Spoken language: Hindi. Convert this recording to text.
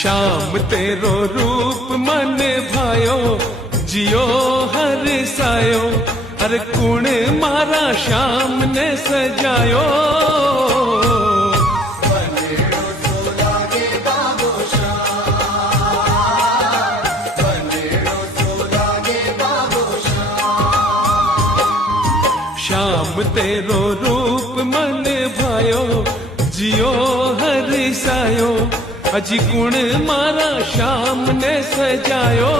श्याम तेरो रूप मन भायो, जियो हर सायो। हर कुण मारा श्याम ने सजायो। श्याम तेरो रूप मन भायो, जियो हर सायो। अजी कुण मारा श्याम ने सजायो।